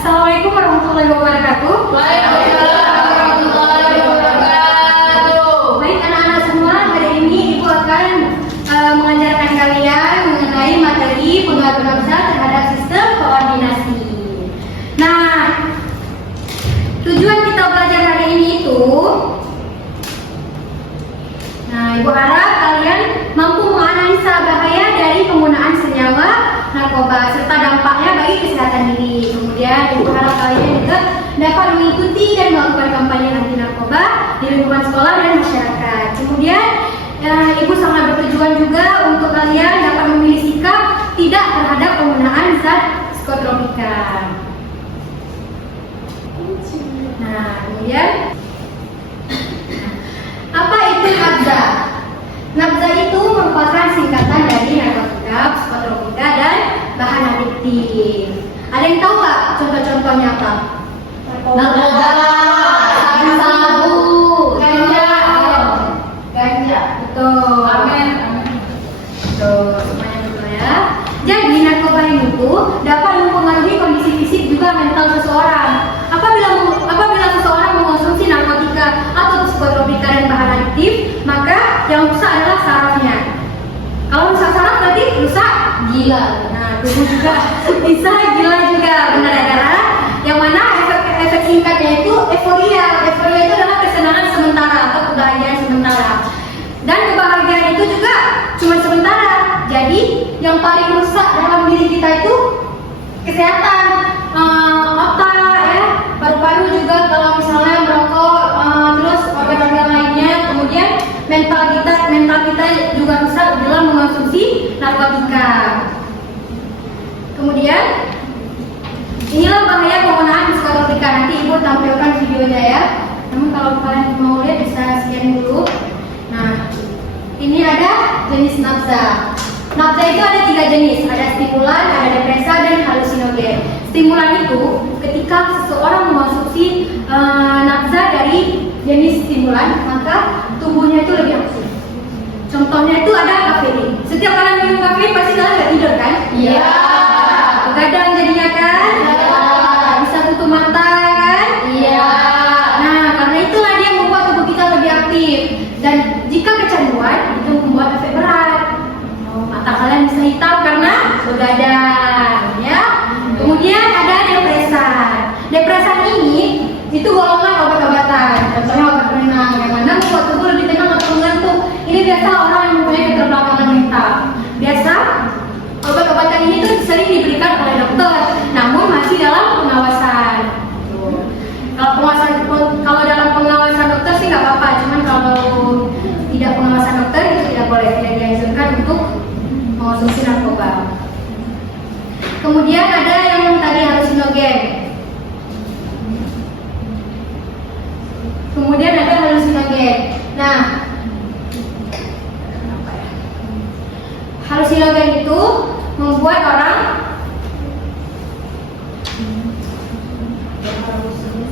Assalamualaikum warahmatullahi wabarakatuh. Waalaikumsalam warahmatullahi wabarakatuh. Baik anak-anak semua, hari ini Ibu akan mengajarkan kalian mengenai materi pengaruh nafsa terhadap sistem koordinasi. Nah, tujuan kita belajar hari ini itu, Ibu harap kalian mampu menganalisa bahaya dari penggunaan senyawa narkoba serta dampaknya bagi kesehatan diri. Kemudian Ibu harap kalian juga dapat mengikuti dan melakukan kampanye anti narkoba di lingkungan sekolah dan masyarakat. Kemudian Ibu sangat bertujuan juga untuk kalian dapat memilih sikap tidak terhadap penggunaan zat psikotropika. Nah, kemudian apa itu nafza? Nafza itu merupakan singkatan dari narkotika, psikotropika, dan bahan adiktif. Ada yang tahu nggak contoh-contohnya apa? Narkoba, sabu, ganja, ganja. betul. Amin. Betul, semuanya betul ya. Jadi narkoba itu dapat mempengaruhi kondisi fisik juga mental seseorang. Apabila seseorang mengonsumsi narkotika atau psikotropika dan bahan adiktif, maka yang rusak adalah sarafnya. Kalau rusak saraf berarti rusak Gila. Nah, tubuh juga bisa gila juga, benar ya Kara? Yang mana efek singkatnya itu euforia. Euforia itu adalah kesenangan sementara atau kebahagiaan sementara. Dan kebahagiaan itu juga cuma sementara. Jadi yang paling rusak dalam diri kita itu kesehatan, otak ya, paru-paru juga kalau misalnya merokok, terus organ-organ lainnya. Kemudian mental kita juga rusak bila mengonsumsi narkotika. Kemudian inilah bahaya penggunaan psikotropika. Nanti Ibu tampilkan videonya ya. Namun kalau kalian mau lihat bisa scan dulu. Nah, ini ada jenis nafza. Nafza itu ada 3 jenis, ada stimulan, ada depresa, dan halusinogen. Stimulan itu ketika seseorang mengonsumsi nafza dari jenis stimulan, maka tubuhnya itu lebih aktif. Contohnya itu ada kafein. Setiap kalian minum kafein pasti kalian nggak tidur kan? Iya. Begadang jadinya kan? Iya. Bisa tutup mata kan? Iya. Nah, karena itulah dia membuat tubuh kita lebih aktif. Dan jika kecanduan itu membuat efek berat. Mata kalian bisa hitam karena begadang, ya. Kemudian ada depresan. Depresan ini itu golongan obat-obatan. Contohnya obat penenang yang mana membuat tubuh lebih tenang atau mengantuk. Ini biasa orang yang mempunyai keterbelakangan mental. Biasa obat-obatan ini tuh sering diberikan oleh dokter, namun masih dalam pengawasan. Kalau dalam pengawasan dokter sih nggak apa-apa, cuman kalau tidak pengawasan dokter itu tidak boleh, tidak dianjurkan untuk mengonsumsi narkoba. Kemudian ada yang tadi halusinogen. Kemudian ada halusinogen. Nah, halusinogen itu membuat orang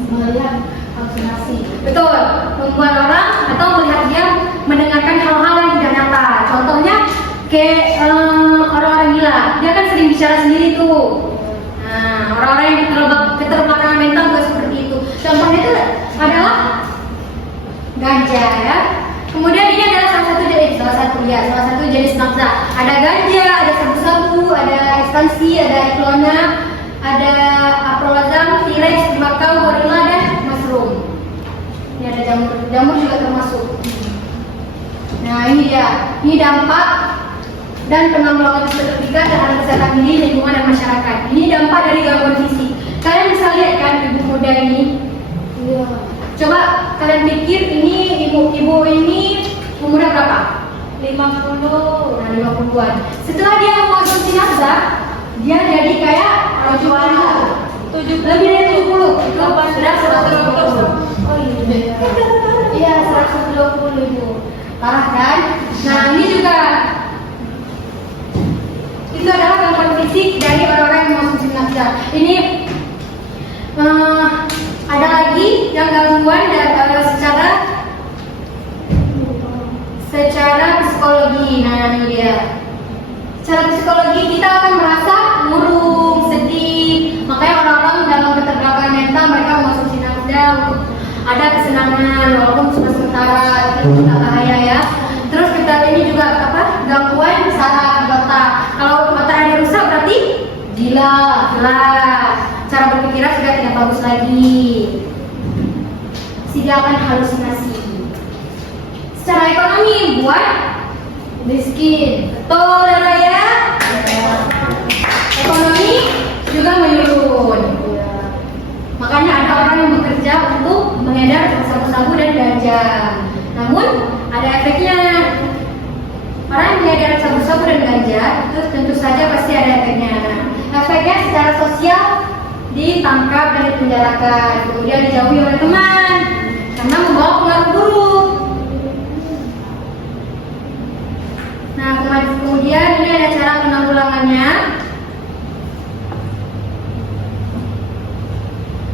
Melihat halusinasi. betul, membuat orang atau melihat dia mendengarkan hal-hal yang tidak nyata. Contohnya kayak orang-orang gila, dia kan sering bicara sendiri tuh. Nah, orang-orang yang keterbelakangan mental juga seperti itu. Contohnya itu adalah ganja ya. Kemudian ini adalah salah satu jenis nafza. Ada ganja, ada sabu-sabu, ada ekstansi, ada iklona, ada aprolazam, T-rex, tembakau, gorila, dan mushroom. Ini ada jamur juga termasuk. Nah, ini dia. Ini dampak dan penanggulangan psikotropika terhadap kesehatan diri, lingkungan, dan masyarakat. Ini dampak dari gangguan fisik. Kalian bisa lihat kan ibu muda ini? Iya. Coba kalian pikir ini ibu ini umurnya berapa? 50. Nah, 50-an. Setelah dia mengonsumsi nafza, dia jadi kayak 70. lebih dari 70. Itu sudah 120. Oh iya. Iya, 120 itu. Parah kan? Nah, ini juga itu adalah gangguan fisik dari orang-orang yang mengonsumsi nafza. Ini ada lagi yang gangguan secara psikologi. Nah, ini dia. Secara psikologi kita akan merasa murung, sedih. Makanya orang-orang dalam ada kesenangan walaupun cuma sementara, itu juga bahaya ya. Terus kita ini juga apa? Gangguan saraf otak. Kalau otaknya rusak berarti gila, cara berpikirnya sudah tidak bagus lagi. Sediakan halusinasi. Secara ekonomi buat miskin. Betul ya? Ekonomi juga menurun. Makanya ada orang yang bekerja untuk mengedar sabu-sabu dan ganja. Namun ada efeknya. Orang yang mengedar sabu-sabu dan ganja itu tentu saja pasti ada efeknya. Efeknya secara sosial ditangkap dan dipenjarakan, kemudian dijauhi oleh teman karena membawa pengaruh buruk. Nah, kemudian ini ada cara penanggulangannya.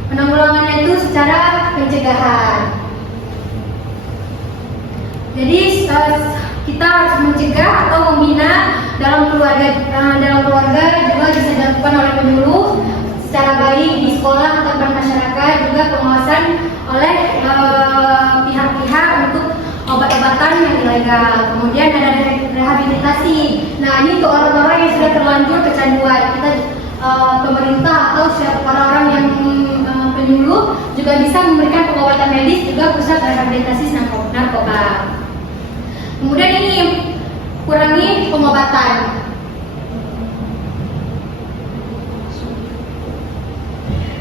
Penanggulangannya itu secara pencegahan. Jadi kita harus mencegah atau membina dalam keluarga juga bisa dilakukan oleh penyuluh secara baik di sekolah atau masyarakat, juga pengawasan oleh pihak-pihak untuk obat-obatan yang ilegal. Kemudian ada rehabilitasi. Nah, ini untuk orang-orang yang sudah terlanjur kecanduan. Kita pemerintah atau orang-orang yang penyuluh juga bisa memberikan pengobatan medis, juga pusat rehabilitasi narkoba. Kemudian ini kurangi pengobatan.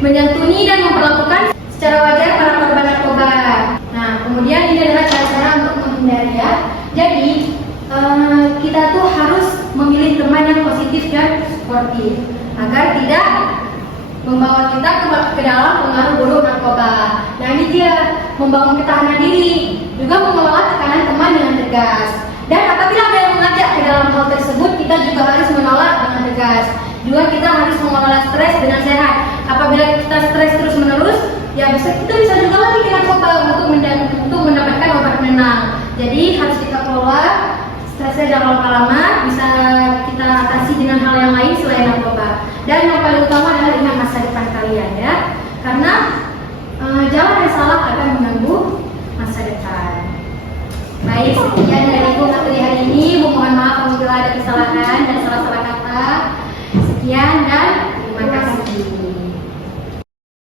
Menyantuni dan memperlakukan secara wajar para korban narkoba. Nah, kemudian ini adalah cara-cara untuk menghindari ya. Jadi kita tuh harus memilih teman yang positif dan sportif agar tidak membawa kita ke dalam pengaruh buruk narkoba. Nah, ini dia membangun ketahanan diri, juga mengelola tekanan teman dengan tegas. Dan apabila ada yang mengajak ke dalam hal tersebut, kita juga harus menolak dengan tegas. Juga kita harus mengelola stres dengan sehat. Apabila kita stres terus menerus, ya kita bisa juga lagi dengan